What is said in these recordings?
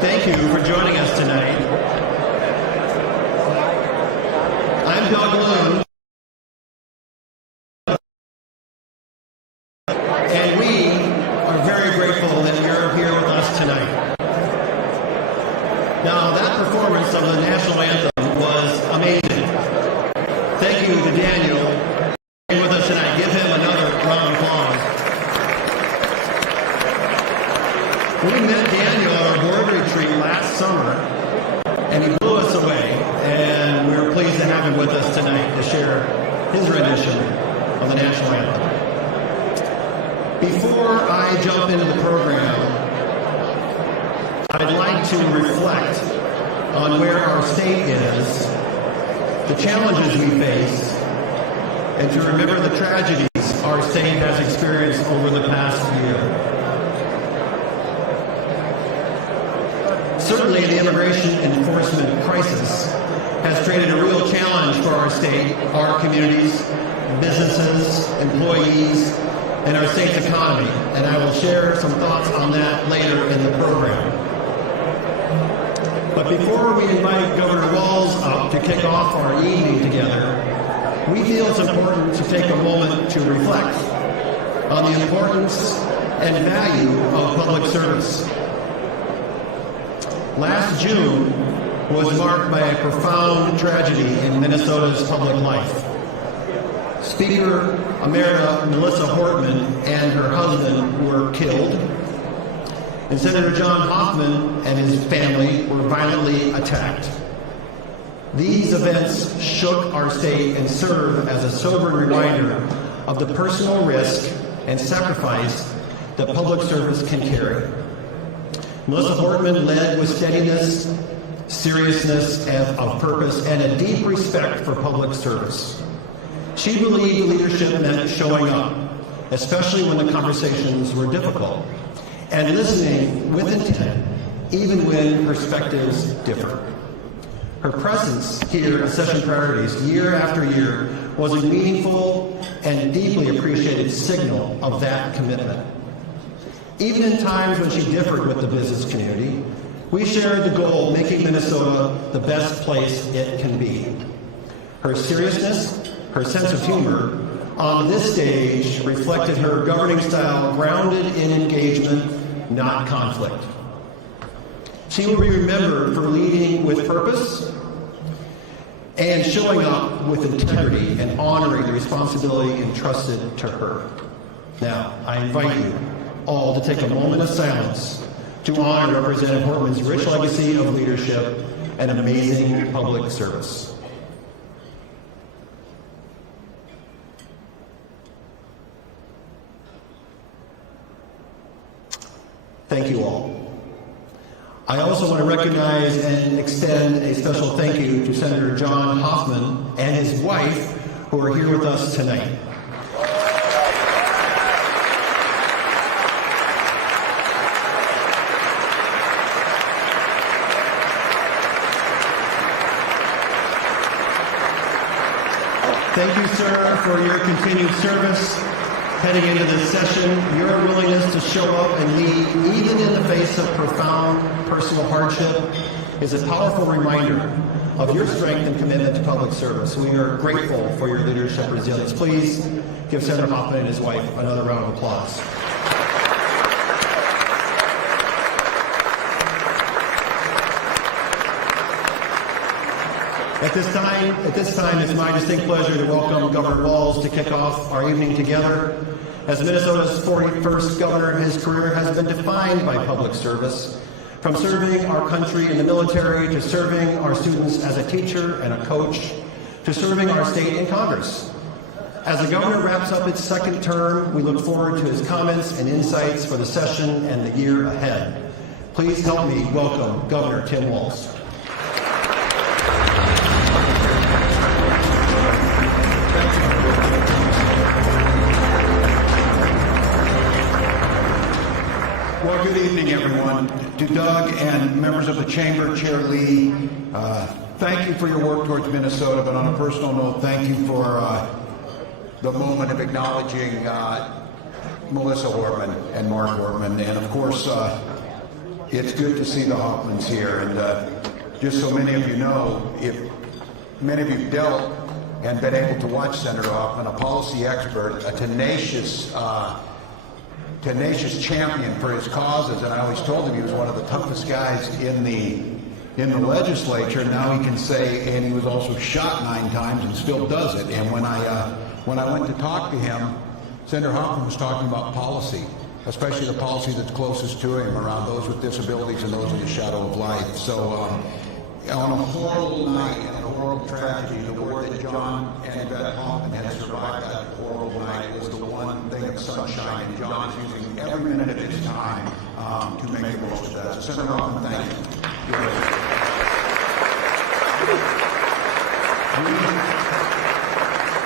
Thank you for joining us tonight. I'm Doug Loon, and we are very grateful that you're here with us tonight. Now, that performance of the national anthem was amazing. Thank you to Daniel for being with us tonight. Give him another round of applause. We met Daniel at our board retreat last summer, and he blew us away, and we're pleased to have him with us tonight to share his rendition of the national anthem. Before I jump into the program, I'd like to reflect on where our state is, the challenges we face, and to remember the tragedies our state has experienced over the past year. Certainly, the immigration enforcement crisis has created a real challenge for our state, our communities, businesses, employees, and our state's economy, and I will share some thoughts on that later in the program. But before we invite Governor Walz up to kick off our evening together, we feel it's important to take a moment to reflect on the importance and value of public service. Last June was marked by a profound tragedy in Minnesota's public life. Speaker Emerita Melissa Hortman and her husband were killed, and Senator John Hoffman and his family were violently attacked. These events shook our state and serve as a sobering reminder of the personal risk and sacrifice that public service can carry. Melissa Hortman led with steadiness, seriousness of purpose, and a deep respect for public service. She believed leadership meant showing up, especially when the conversations were difficult, and listening with intent, even when perspectives differ. Her presence here at Session Priorities year after year was a meaningful and deeply appreciated signal of that commitment. Even in times when she differed with the business community, we shared the goal of making Minnesota the best place it can be. Her seriousness, her sense of humor, on this stage reflected her governing style grounded in engagement, not conflict. She will be remembered for leading with purpose and showing up with integrity and honoring the responsibility entrusted to her. Now, I invite you all to take a moment of silence to honor Representative Hortman's rich legacy of leadership and amazing public service. Thank you all. I also want to recognize and extend a special thank you to Senator John Hoffman and his wife who are here with us tonight. Thank you, sir, for your continued service heading into this session. Your willingness to show up and lead, even in the face of profound personal hardship, is a powerful reminder of your strength and commitment to public service. We are grateful for your leadership resilience. Please give Senator Hoffman and his wife another round of applause. At this time, it's my distinct pleasure to welcome Governor Walz to kick off our evening together. As Minnesota's 41st governor, his career has been defined by public service, from serving our country in the military to serving our students as a teacher and a coach, to serving our state in Congress. As the governor wraps up its second term, we look forward to his comments and insights for the session and the year ahead. Please help me welcome Governor Tim Walz. Well, good evening, everyone. To Doug and members of the Chamber, Chair Lee, thank you for your work towards Minnesota, but on a personal note, thank you for the moment of acknowledging Melissa Hortman and Mark Hortman, and of course, It's good to see the Hoffmans here, and just so many of you know, if many of you dealt and been able to watch Senator Hoffman, a policy expert, a tenacious champion for his causes, and I always told him he was one of the toughest guys in the legislature. Now he can say, and he was also shot 9 times and still does it. And when I went to talk to him, Senator Hoffman was talking about policy, especially the policy that's closest to him around those with disabilities and those in the shadow of life. So on a horrible night and a horrible tragedy, the word that John and Beth Hoffman had survived that horrible night was the one thing of sunshine, and John is using every minute of his time to make the most of that. So Senator Hoffman, thank you.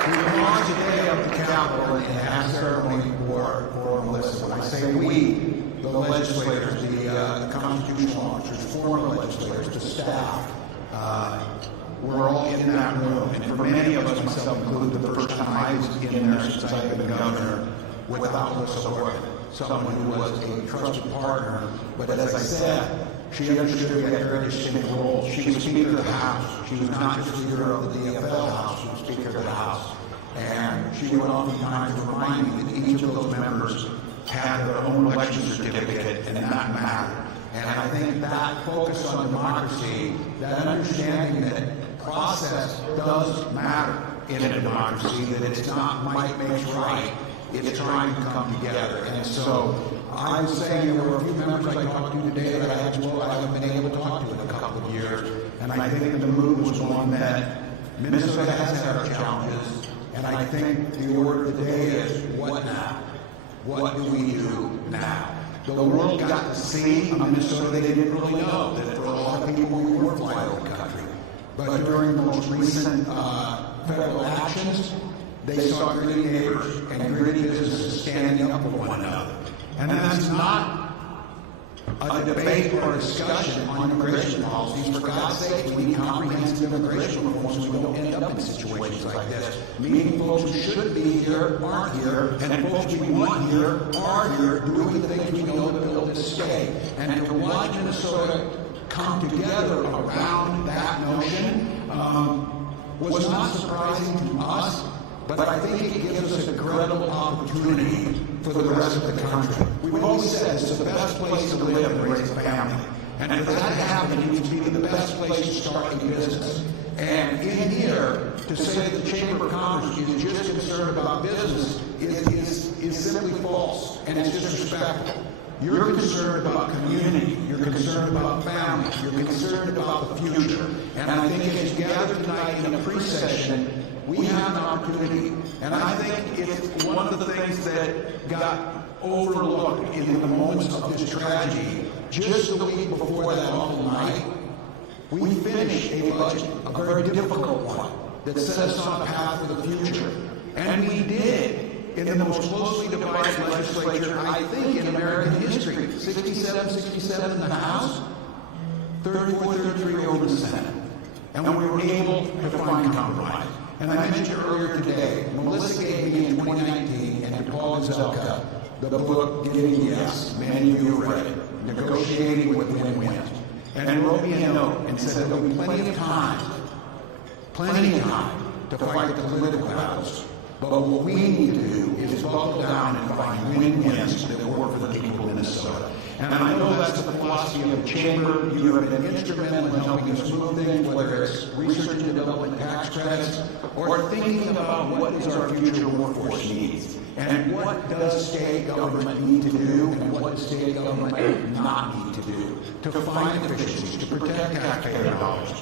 We pause today up the Capitol and have ceremony for Melissa. When I say we, the legislators, the constitutional officers, former legislators, the staff, we're all in that room. And for many of us, myself included, the first time I was in there since I've been governor without Melissa Horton, someone who was a trusted partner. But as I said, she understood we had very distinct roles. She was Speaker of the House. She was not just Leader of the DFL House, she was Speaker of the House. And she would oftentimes remind me that each of those members had their own election certificate, and that mattered. And I think that focus on democracy, that understanding that process does matter in a democracy, that it's not might makes right, it's trying to come together. And so I was saying there were a few members I talked to today that I haven't been able to talk to in a couple of years. And I think the mood was one that Minnesota has had our challenges. And I think the order of the day is, what now? What do we do now? The world got to see a Minnesota they didn't really know, that for a lot of people we were flyover country. But during the most recent federal actions, they saw gritty neighbors and gritty businesses standing up for one another. And that's not a debate or a discussion on immigration policies. For God's sake, we need comprehensive immigration reform so we don't end up in situations like this. Meaning folks who should be here aren't here, and folks we want here are here, doing the things we know to build this state. And to watch Minnesota come together around that notion was not surprising to us, but I think it gives us a credible opportunity for the rest of the country. We've always said it's the best place to live and raise a family. And for that to happen, it needs to be the best place to start a business. And in here, to say that the Chamber of Commerce is just concerned about business is simply false, and it's disrespectful. You're concerned about community, you're concerned about family, you're concerned about the future. And I think as you gather tonight in a pre-session, we have an opportunity, and I think it's one of the things that got overlooked in the moments of this tragedy. Just the week before that awful night, we finished a budget, a very difficult one, that set us on a path for the future. And we did in the most closely divided legislature, I think, in American history. 67 in the House, 34-33 over the Senate. And we were able to find compromise. And I mentioned earlier today, Melissa gave me in 2019, and to Paul Zelka, the book, Getting Yes. Many of you read it, Negotiating with Win-Wins. And wrote me a note and said there'll be plenty of time to fight the political battles. But what we need to do is buckle down and find win-wins that work for the people of Minnesota. And I know that's the philosophy of the Chamber. You have been instrumental in helping us move things, whether it's research and development tax credits, or thinking about what is our future workforce needs. And what does state government need to do, and what does state government not need to do, to find efficiencies, to protect taxpayer dollars,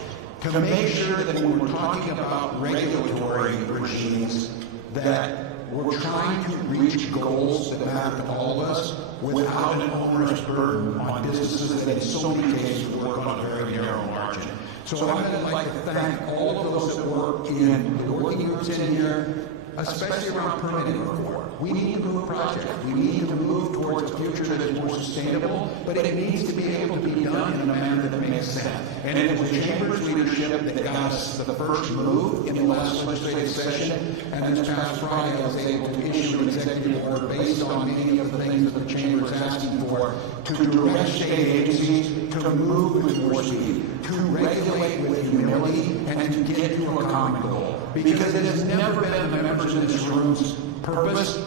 to make sure that when we're talking about regulatory regimes, that we're trying to reach goals that matter to all of us without an onerous burden on businesses that in so many cases work on a very narrow margin. So I'd like to thank all of those that work in the working groups in here, especially around permitting reform. We need to move projects. We need to move towards a future that is more sustainable, but it needs to be able to be done in a manner that makes sense. 2010. And it was the Chamber's leadership that got us the first move in the last legislative session. And this past Friday, I was able to issue an executive order based on many of the things that the Chamber is asking for to direct state agencies to move with more speed, to regulate with humility, and to get to a common goal. Because it has never been the members in this room's purpose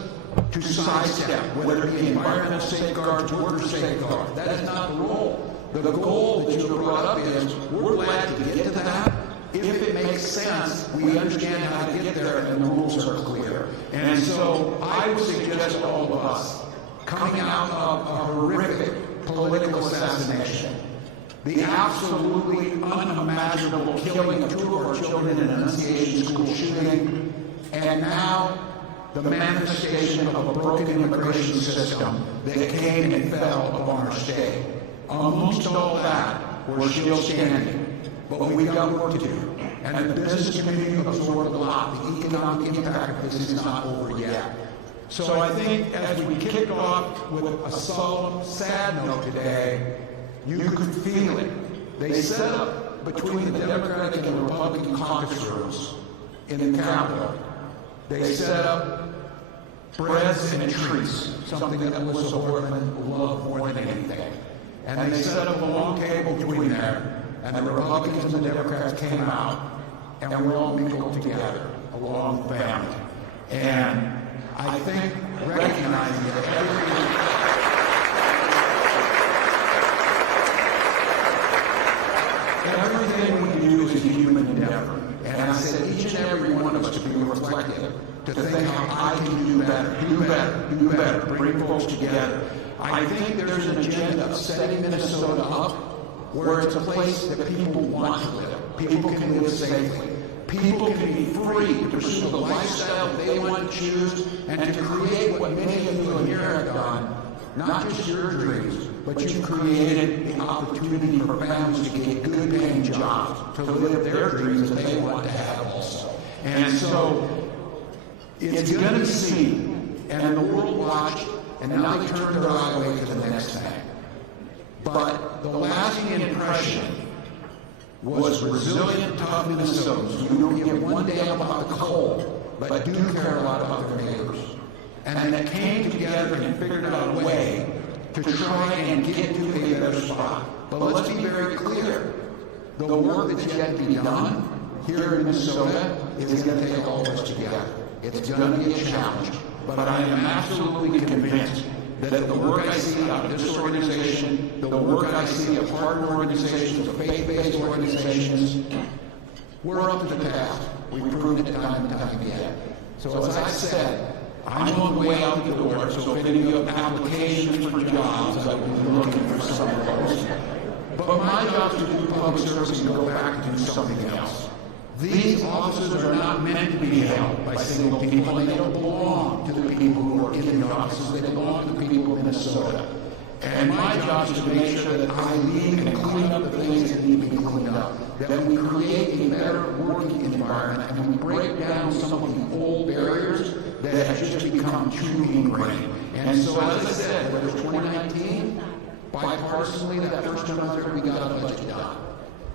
to sidestep, whether it be environmental safeguards, worker safeguards. That is not the role. The goal that you brought up is, we're glad to get to that. If it makes sense, we understand how to get there, and the rules are clear. And so I would suggest to all of us, coming out of a horrific political assassination, the absolutely unimaginable killing of 2 of our children in an Annunciation School shooting, and now the manifestation of a broken immigration system that came and fell upon our state. Amongst all that, we're still standing, but we've got work to do. And the business community absorbed a lot. The economic impact of this is not over yet. So I think as we kick off with a solemn, sad note today, you could feel it. They set up between the Democratic and the Republican caucus rooms in the Capitol. They set up breads and treats, something that Melissa Hortman loved more than anything. And they set up a long table between there, and the Republicans and the Democrats came out, and we all mingled together, a long family. And I think recognizing that everything we do is a human endeavor. And I said each and every one of us to be reflective, to think how I can do better, do better, do better, bring folks together. I think there's an agenda of setting Minnesota up where it's a place that people want to live. People can live safely. People can be free to pursue the lifestyle they want to choose and to create what many of you here have done, not just your dreams, but you've created the opportunity for families to get good paying jobs, to live their dreams that they want to have also. And so it's going to be seen, and the world watched, and now they turn their eye away to the next thing. But the lasting impression was resilient, tough Minnesotans who don't give one damn about the cold, but do care a lot about their neighbors. And that came together and figured out a way to try and get to a better spot. But let's be very clear. The work that's yet to be done here in Minnesota is going to take all of us together. It's going to be a challenge. But I am absolutely convinced that the work I see out of this organization, the work I see of partner organizations, of faith-based organizations, we're up to the task. We've proven it time and time again. So as I said, I'm on the way out the door, so if any of you have applications for jobs, I will be looking for some of those. But my job is to do public service and go back and do something else. These offices are not meant to be held by single people, and they don't belong to the people who are in the offices. They belong to the people of Minnesota. And my job is to make sure that I lead and clean up the things that need to be cleaned up, that we create a better working environment, and we break down some of the old barriers that have just become too ingrained. And so, as I said, whether it's 2019, bipartisanly, that first time out there, we got a budget done.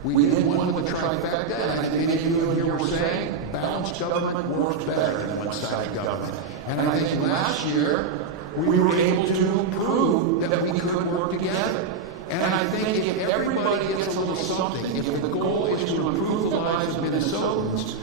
We did one with the trifecta, and I think many of you here were saying, balanced government works better than one-sided government. And I think last year, we were able to prove that we could work together. And I think if everybody gets a little something, if the goal is to improve the lives of Minnesotans,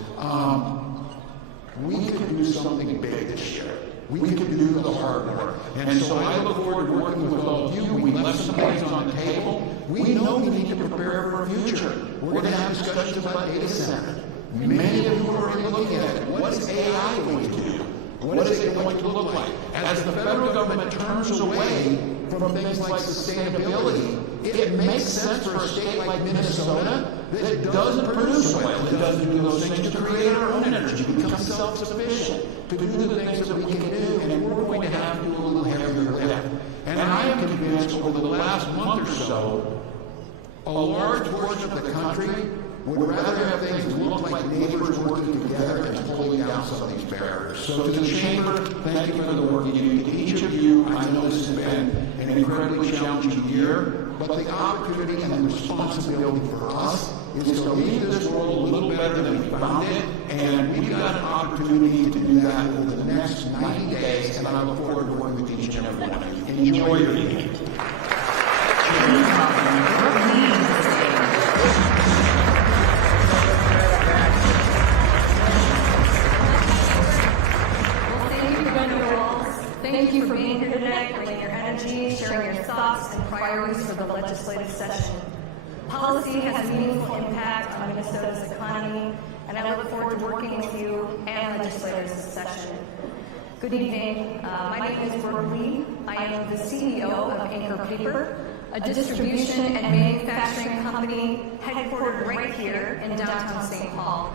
we can do something big this year. We can do the hard work. And so I look forward to working with all of you. We left some things on the table. We know we need to prepare for a future. We're going to have discussions about data center. Many of you are already looking at it. What is AI going to do? What is it going to look like? As the federal government turns away from things like sustainability, it makes sense for a state like Minnesota that it doesn't produce oil, it doesn't do those things to create our own energy, become self-sufficient, to do the things that we can do, and we're going to have to do a little heavier lift. And I am convinced over the last month or so, a large portion of the country would rather have things look like neighbors working together and pulling down some of these barriers. So to the Chamber, thank you for the work you do. To each of you, I know this has been an incredibly challenging year. but the opportunity and the responsibility for us is to leave this world a little better than we found it, and we've got an opportunity to do that over the next 90 days, and I look forward to working with each and every one of you. Enjoy your evening. Thank you for being here today, bringing your energy, sharing your thoughts and priorities for the legislative session. Policy has a meaningful impact on Minnesota's economy, and I look forward to working with you and legislators this session. Good evening. My name is Brooke Lee. I am the CEO of Anchor Paper, a distribution and manufacturing company headquartered right here in downtown St. Paul.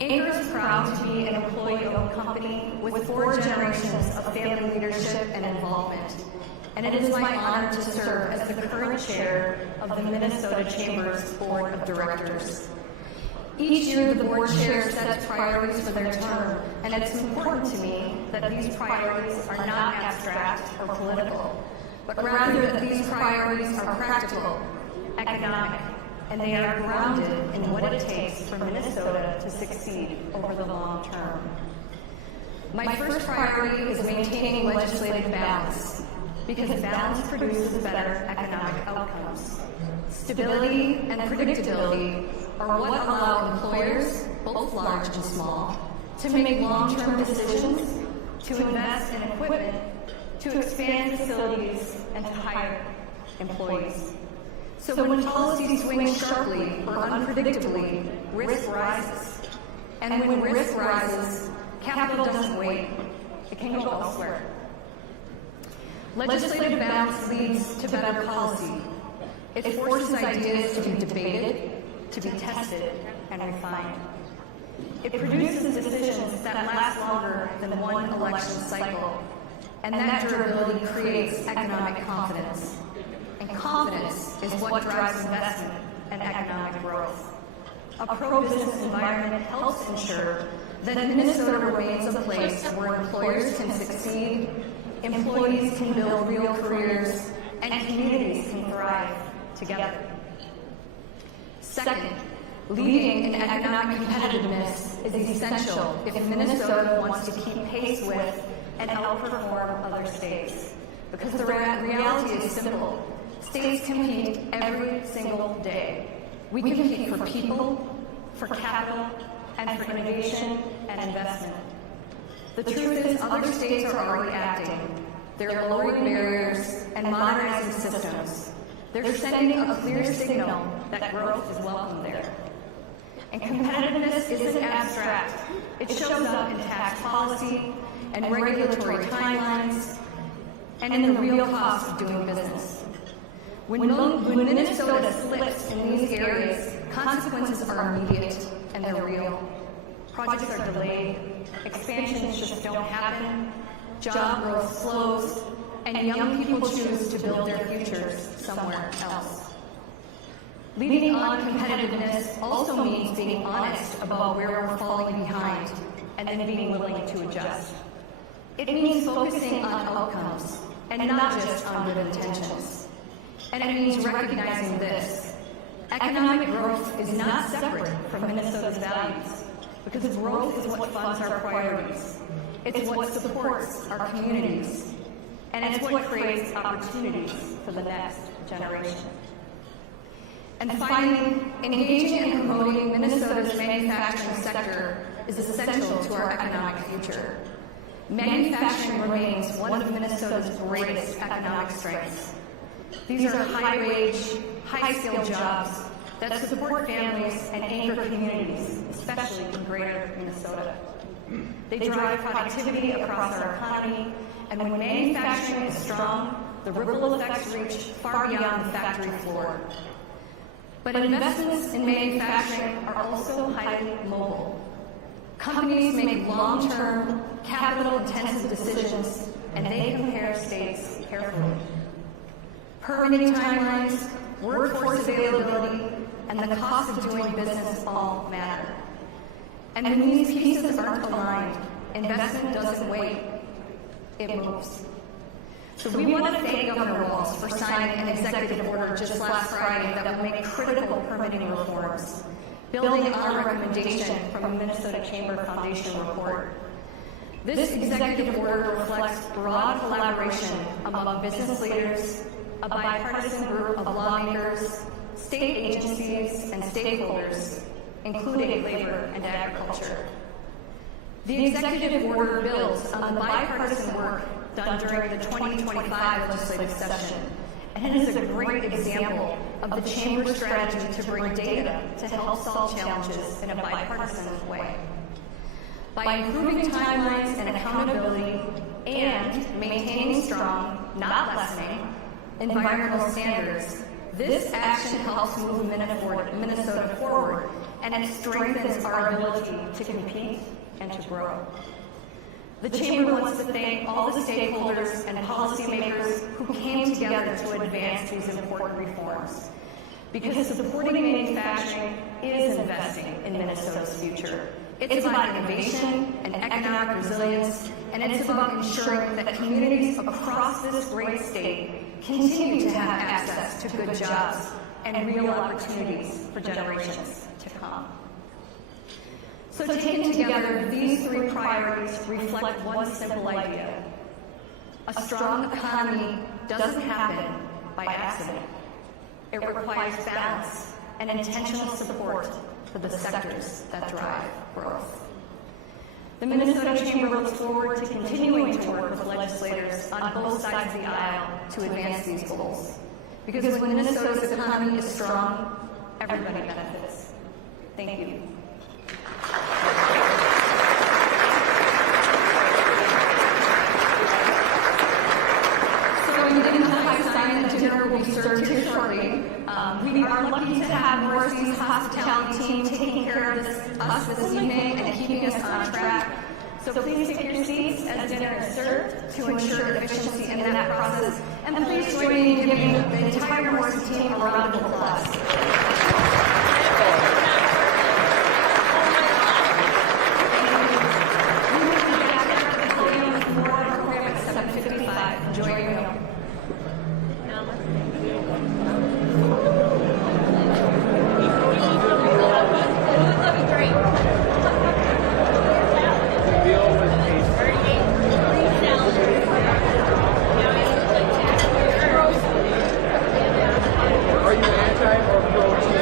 Anchor is proud to be an employee-owned company with 4 generations of family leadership and involvement. And it is my honor to serve as the current chair of the Minnesota Chamber's Board of Directors. Each year, the board chair sets priorities for their term, and it's important to me that these priorities are not abstract or political, but rather that these priorities are practical, economic, and they are grounded in what it takes for Minnesota to succeed over the long term. My first priority is maintaining legislative balance, because balance produces better economic outcomes. Stability and predictability are what allow employers, both large and small, to make long-term decisions, to invest in equipment, to expand facilities, and to hire employees. So when policy swings sharply or unpredictably, risk rises. And when risk rises, capital doesn't wait. It can go elsewhere. Legislative balance leads to better policy. It forces ideas to be debated, to be tested, and refined. It produces decisions that last longer than one election cycle, and that durability creates economic confidence. And confidence is what drives investment and economic growth. A pro-business environment helps ensure that Minnesota remains a place where employers can succeed, employees can build real careers, and communities can thrive together. Second, leading in economic competitiveness is essential if Minnesota wants to keep pace with and outperform other states. Because the reality is simple. States compete every single day. We compete for people, for capital, and for innovation and investment. The truth is, other states are already acting. They're lowering barriers and modernizing systems. They're sending a clear signal that growth is welcome there. And competitiveness isn't abstract. It shows up in tax policy and regulatory timelines and in the real cost of doing business. When Minnesota slips in these areas, consequences are immediate and they're real. Projects are delayed, expansions just don't happen, job growth slows, and young people choose to build their futures somewhere else. Leading on competitiveness also means being honest about where we're falling behind and then being willing to adjust. It means focusing on outcomes and not just on good intentions. And it means recognizing this. Economic growth is not separate from Minnesota's values, because growth is what funds our priorities. It's what supports our communities. And it's what creates opportunities for the next generation. And finally, engaging and promoting Minnesota's manufacturing sector is essential to our economic future. Manufacturing remains one of Minnesota's greatest economic strengths. These are high-wage, high-skilled jobs that support families and anchor communities, especially in greater Minnesota. They drive productivity across our economy, and when manufacturing is strong, the ripple effects reach far beyond the factory floor. But investments in manufacturing are also highly mobile. Companies make long-term, capital-intensive decisions, and they compare states carefully. Permitting timelines, workforce availability, and the cost of doing business all matter. And when these pieces aren't aligned, investment doesn't wait, it moves. So we want to thank Governor Walz for signing an executive order just last Friday that will make critical permitting reforms, building on a recommendation from a Minnesota Chamber Foundation report. This executive order reflects broad collaboration among business leaders, a bipartisan group of lawmakers, state agencies, and stakeholders, including labor and agriculture. The executive order builds on the bipartisan work done during the 2025 legislative session, and it is a great example of the Chamber's strategy to bring data to help solve challenges in a bipartisan way. By improving timelines and accountability and maintaining strong, not lessening, environmental standards, this action helps move Minnesota forward, and it strengthens our ability to compete and to grow. The Chamber wants to thank all the stakeholders and policymakers who came together to advance these important reforms, because supporting manufacturing is investing in Minnesota's future. It's about innovation and economic resilience, and it's about ensuring that communities across this great state continue to have access to good jobs and real opportunities for generations to come. So taken together, these three priorities reflect one simple idea. A strong economy doesn't happen by accident. It requires balance and intentional support for the sectors that drive growth. The Minnesota Chamber looks forward to continuing to work with legislators on both sides of the aisle to advance these goals. Because when Minnesota's economy is strong, everybody benefits. Thank you. So in the high sign, the dinner will be served here shortly. We are lucky to have Morrissey's hospitality team taking care of us this evening and keeping us on track. So please take your seats as dinner is served to ensure efficiency in that process. And please join me in giving the entire Morrissey team a round of applause. Enjoy your meal. Are you anti or pro-TSA?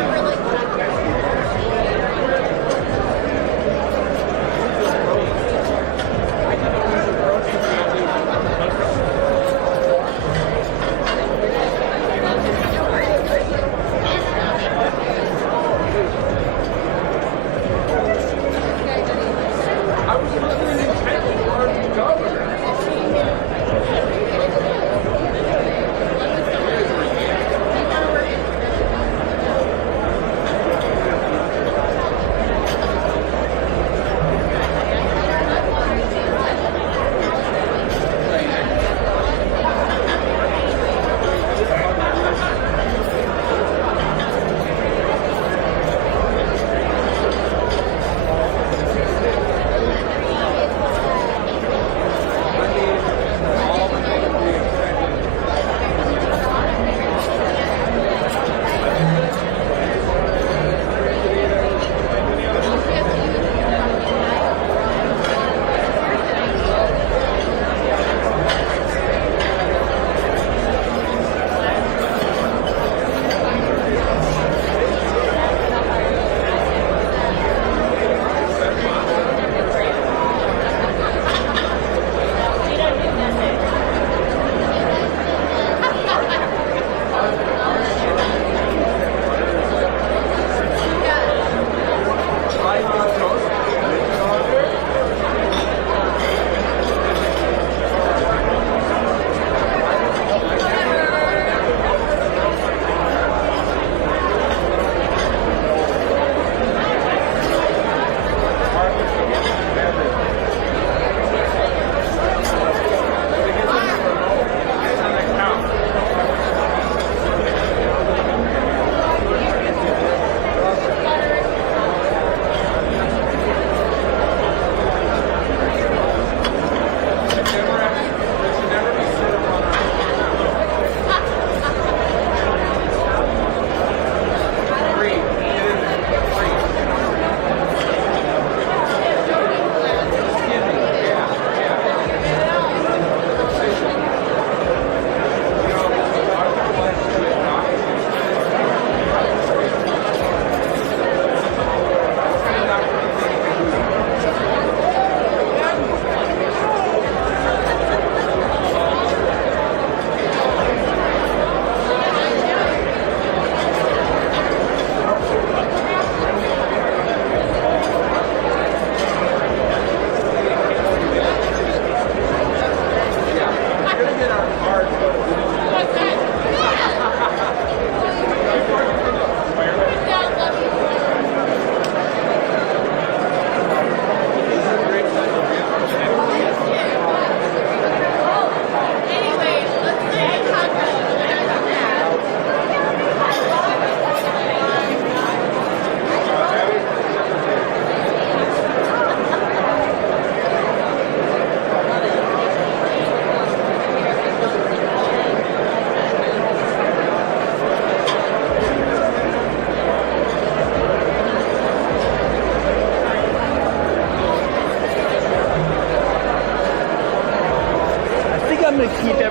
to keep